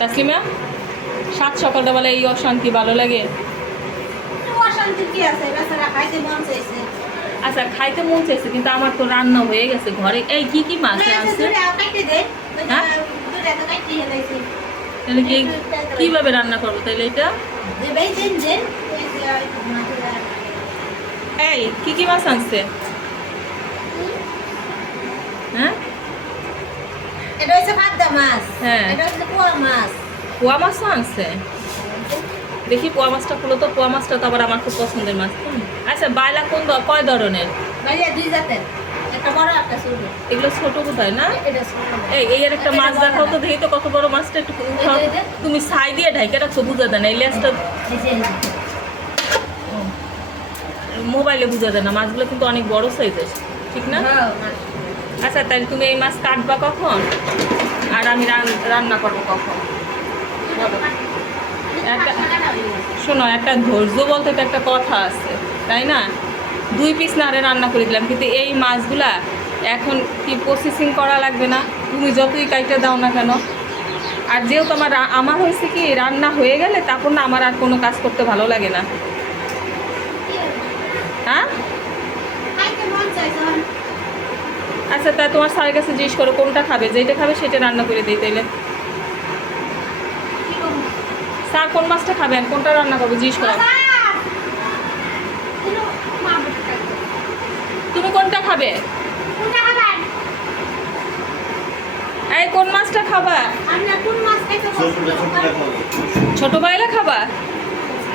তাসলিমা, সাত সকালটা বলে এই অশান্তি ভালো লাগে? আচ্ছা খাইতে মন চাইছে, কিন্তু আমার তো রান্না হয়ে গেছে ঘরে। এই কি কি মাছ আছে? তাহলে কি কিভাবে রান্না করবো তাহলে এটা? এই কি কি মাছ আনছে? হ্যাঁ এটা হচ্ছে পাবদা মাছ। হ্যাঁ, এটা হচ্ছে পোয়া মাছ। পোয়া মাছও আনছে। দেখি পোয়া মাছটা খুলো তো। পোয়া মাছটা তো আবার আমার খুব পছন্দের মাছ। আচ্ছা বাইলা কয় ধরনের? ভাইয়া দুই জাতের, একটা বড় একটা ছোট। এগুলো ছোট কোথায় না? এটা ছোট। এই এর একটা মাছ দেখাও তো, দেখি তো কত বড় মাছটা। একটু উঠাও। তুমি ছাই দিয়ে ঢাইকে রাখছো, বুঝা দেয় না এই লেজটা। মোবাইলে বুঝা যায় না। মাছগুলো কিন্তু অনেক বড় সাইজের, ঠিক না? আচ্ছা তাহলে তুমি এই মাছ কাটবা কখন, আর আমি রান্না করবো কখন? একটা শোনো, একটা ধৈর্য বলতে তো একটা কথা আছে, তাই না? 2 পিস নাড়ে রান্না করে দিলাম, কিন্তু এই মাছগুলা এখন কি প্রসেসিং করা লাগবে না? তুমি যতই কাইটে দাও না কেন। আর যেহেতু আমার হয়েছে কি, রান্না হয়ে গেলে তারপর না আমার আর কোনো কাজ করতে ভালো লাগে না। হ্যাঁ আচ্ছা, তা তোমার স্যারের কাছে জিজ্ঞেস করো কোনটা খাবে, যেটা খাবে সেটা রান্না করে দিই তাইলে। স্যার কোন মাছটা খাবেন, কোনটা রান্না করবো জিজ্ঞেস করো। তুমি কোনটা খাবে? এই কোন মাছটা খাবা? ছোট বাইলা খাবা?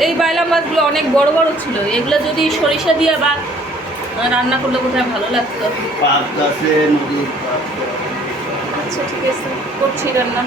এই বাইলা মাছগুলো অনেক বড় বড় ছিল। এগুলো যদি সরিষা দিয়ে বা রান্না করলে কোথায় ভালো লাগতো। পাক আছে নদীর পাক। আচ্ছা ঠিক আছে, করছি রান্না।